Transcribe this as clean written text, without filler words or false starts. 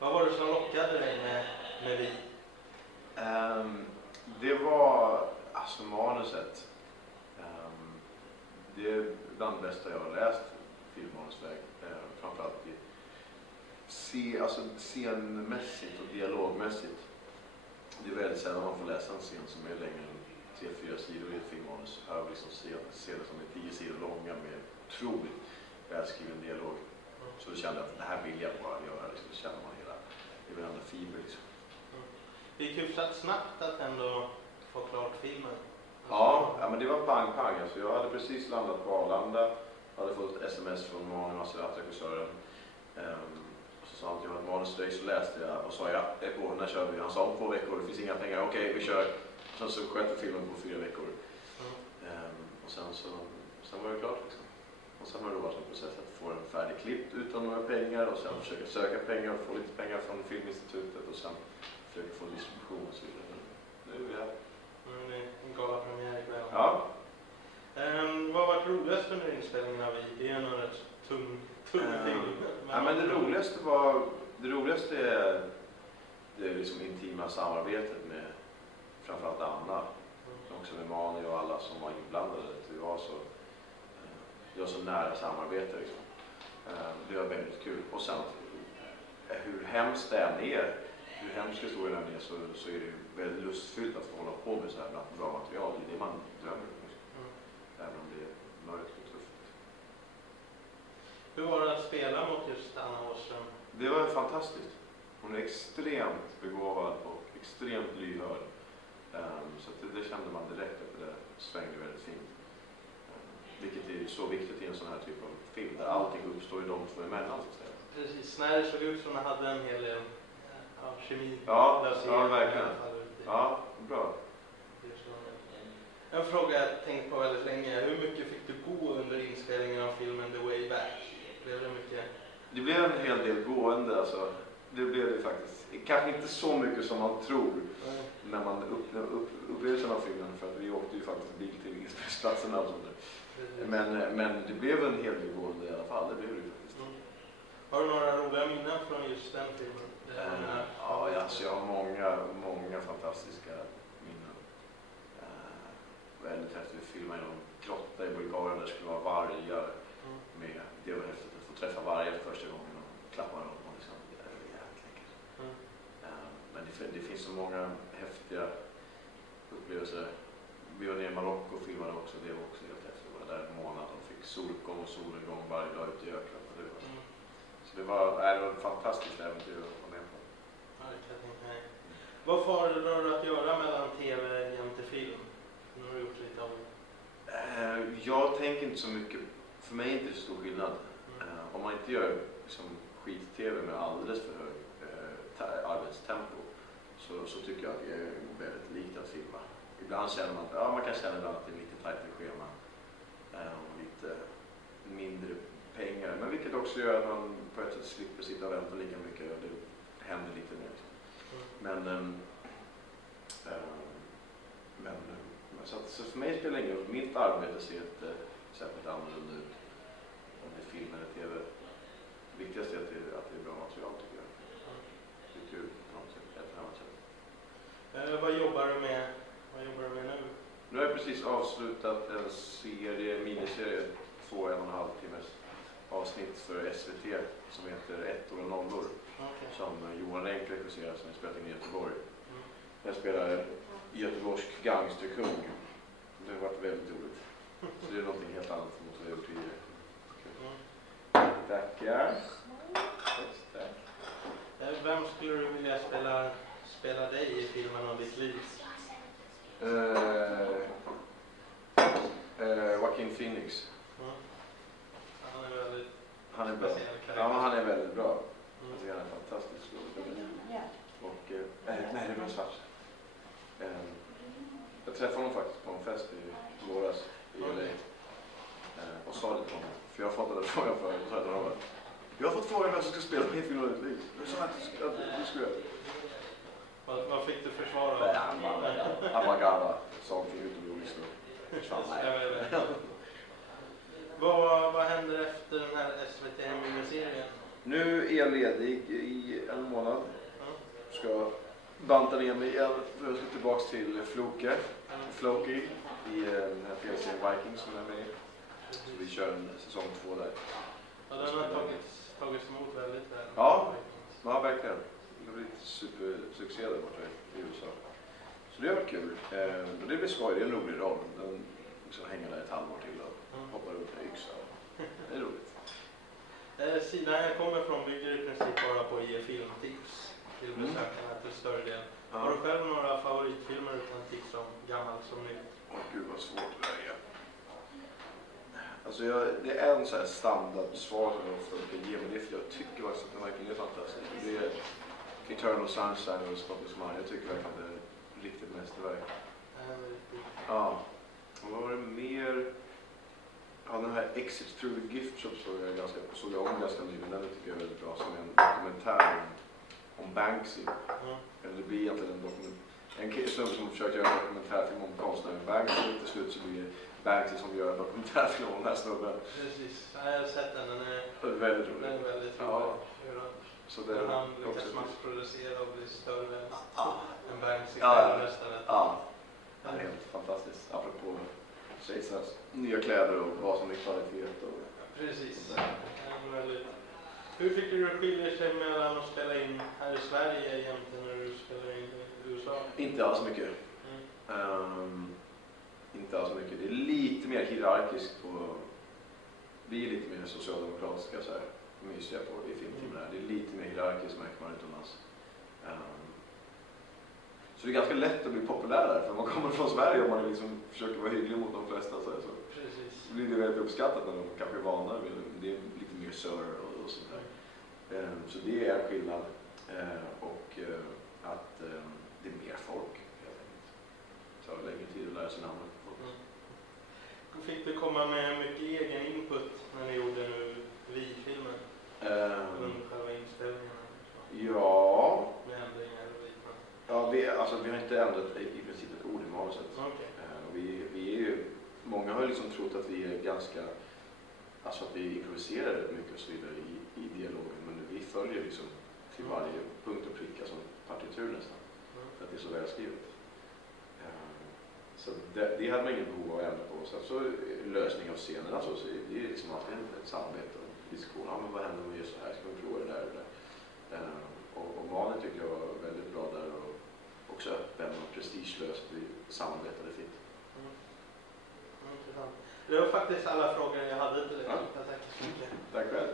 Vad var det som lockade dig med Vi? Det var alltså manuset. Det är bland det bästa jag har läst filmmanusväg. Framförallt scenmässigt och dialogmässigt. Det är väldigt sällan man får läsa en scen som är längre än 3-4 sidor i ett filmmanus. Här har vi liksom se det som är 10 sidor långa med otroligt välskriven dialog. Så då kände jag att det här vill jag bara göra. Liksom, så känner man hela varenda fiber liksom. Det gick hyfsat snabbt att ändå få klart filmen. Ja, men det var pang. Alltså, jag hade precis landat på Arlanda. Hade fått ett sms från manus och regissören. Så sa han att jag hade ett manus till dig, så läste jag och sa när kör vi? Han sa om 2 veckor, det finns inga pengar. Okej, vi kör. Sen så skötte filmen på 4 veckor. Och sen var det klart liksom. Och sen har det varit en process att få den färdigklippt utan några pengar och sen försöka söka pengar och få lite pengar från Filminstitutet och sen försöka få distribution och så vidare. Nu är vi här. Det är en galapremiär ikväll. Ja. Vad var det roligaste under inspelningen av Vi? Det är en rätt tung film. Ja, men det roligaste är det liksom intima samarbetet med framförallt Anna. Också med Mani och alla som var inblandade. Det var så nära samarbete liksom. Det var väldigt kul. Och sen hur hemskt det än är, hur hemskt historien än är, så är det väldigt lustfyllt att få hålla på med så här bra material. Det är det man drömmer om. Även om det är mörkt och tufft. Hur var det att spela mot just Anna Åström? Det var fantastiskt. Hon är extremt begåvad och extremt lyhörd. Så det kände man direkt att det svängde väldigt fint. Vilket är så viktigt i en sån här typ av film där allting uppstår i de två emellan. Precis, när det såg ut som att hade en hel del kemi. Ja, verkligen. Ja, bra. En fråga jag tänkt på väldigt länge. Hur mycket fick du gå under inspelningen av filmen The Way Back? Blev det mycket? Det blev en hel del gående alltså. Det blev det faktiskt. Kanske inte så mycket som man tror när man upplevelsen av filmen, för att vi åkte ju faktiskt bil till inspelningsplatsen och sånt där. Men det blev en hel del gående i alla fall, det blev det ju faktiskt. Har du några roliga minnen från just den filmen? Alltså jag har många fantastiska minnen. Väldigt häftigt, vi filmade i någon grotta i Bulgarien där det skulle vara vargar med. Det var häftigt att få träffa vargar för första gången och klappa dem. Men det finns så många häftiga upplevelser. Vi var nere i Marocko och filmade också. Det var också helt häftigt. Det var där en månad och fick soluppgång och solnedgång varje dag ute i öknen. Så det var ett fantastiskt äventyr att vara med på. Vad föredrar du att göra mellan tv jämte film? Nu har du gjort lite av det. Jag tänker inte så mycket. För mig är det inte så stor skillnad. Om man inte gör liksom, skit-tv med alldeles för hög arbetstempo så tycker jag att det är väldigt likt att filma. Ibland känner man att man kan känna ibland att det är lite tajt i schema och lite mindre pengar, men vilket också gör att man på ett sätt slipper sitta och vänta lika mycket och det händer lite mer. Så för mig spelar det ingen roll. Mitt arbete ser inte särskilt annorlunda ut om det är film eller tv. Det viktigaste är att det är bra material tycker jag. Det är kul på något sätt, ett annat sätt. Vad jobbar du med nu? Nu har jag precis avslutat en miniserie, 2,5 timmars avsnitt för SVT som heter 1 och 0. Som Johan Renck regisserar, som jag spelat in i Göteborg. Jag spelar göteborgsk gangsterkung. Det har varit väldigt roligt. Så det är någonting helt annat mot vad jag gjort tidigare. Tackar. Tack. Vem skulle du vilja spela dig i filmen om ditt liv? Joaquin Phoenix. Han är bra. Ja, men han är väldigt bra. Han är fantastisk. Och nej, det var svart. Jag träffade honom faktiskt på en fest i våras i LA. Och sa det till honom. För jag fattade frågan förut. Och sa till honom: jag har fått frågan vem som ska spela min film och ditt liv. Jag sa att du skulle göra det. Vad fick du försvara? Han var gammal. Sa till utomjordiskt och Vad händer efter den här SVT-miniserien? Nu är jag ledig i en månad. Mm. Ska banta ner mig igen för att gå tillbaka till Floki i den här tv-serien Vikings som är med. Så vi kör en säsong 2 där. Ja, den har tagits emot väldigt väl. Ja. Ja, verkligen. Det har blivit supersuccé där borta i USA. Så det har varit kul. Och det blir skoj, det är en rolig roll. Den liksom hänger där ett halvår till och hoppar upp med yxa. Det är roligt. Sidan jag kommer från bygger i princip bara på att ge filmtips till besökarna till större del. Ja. Har du själv några favoritfilmer utan tips om gammalt som nytt? Gud vad svårt det där är. Alltså det är en så här standardsvar som jag ofta brukar ge, men det är för jag tycker faktiskt att den verkligen är fantastisk. Det är Eternal Sunshine och Spotless Mind. Jag tycker verkligen att det är ett riktigt mästerverk. Ja. Och vad var det mer? Ja, den här Exit Through the Gift Shop såg jag om ganska nyligen. Den tycker jag är väldigt bra, som en dokumentär om Banksy. Eller det blir egentligen en snubbe som försöker göra en dokumentärfilm om konstnären Banksy. Till slut så blir det Banksy som gör en dokumentärfilm om den här snubben. Precis, jag har sett den. Den är väldigt rolig. Den är väldigt ja. rolig. Så det han lyckas också massproducera och bli större än Banksy nästan. Ja, det är helt fantastiskt. Apropå Schweizers nya kläder och vad som är kvalitet. Precis. Hur tycker du det skiljer sig mellan att spela in här i Sverige jämte när du spelar in i USA? Inte alls mycket. Inte alls mycket. Det är lite mer hierarkiskt och vi är lite mer socialdemokratiska så här, mysiga på i filmteamen. Det är lite mer hierarkiskt märker man utomlands. Så det är ganska lätt att bli populär där, för man kommer från Sverige och man liksom försöker vara hygglig mot de flesta. Så blir det väldigt uppskattat när de kanske är vana vid det. Det är lite mer sör och sånt där. Så det är skillnad. Och att det är mer folk helt enkelt. Så det längre tid att lära sig namnet på folk. Då fick du komma med mycket egen input när ni gjorde nu Vi-filmen. Under själva inställningarna. Ja. Med ändringar och liknande. Ja, vi har inte ändrat i princip ett ord i manuset. Vi är ju, många har ju liksom trott att vi är ganska, alltså att vi improviserar rätt mycket och så vidare i dialogen, men vi följer liksom till varje punkt och pricka som partitur nästan, för att det är så välskrivet. Så det hade man ingen behov av att ändra på. Så lösning av scenerna så det är liksom alltid ett samarbete och diskussion. Ja, men vad händer om vi gör så här? Ska vi prova det där och där? Och Malin tycker jag var väldigt bra där och också öppen och prestigelöst. Vi samarbetade fint. Det var faktiskt alla frågor jag hade till dig. Jag tackar så mycket. Tack själv.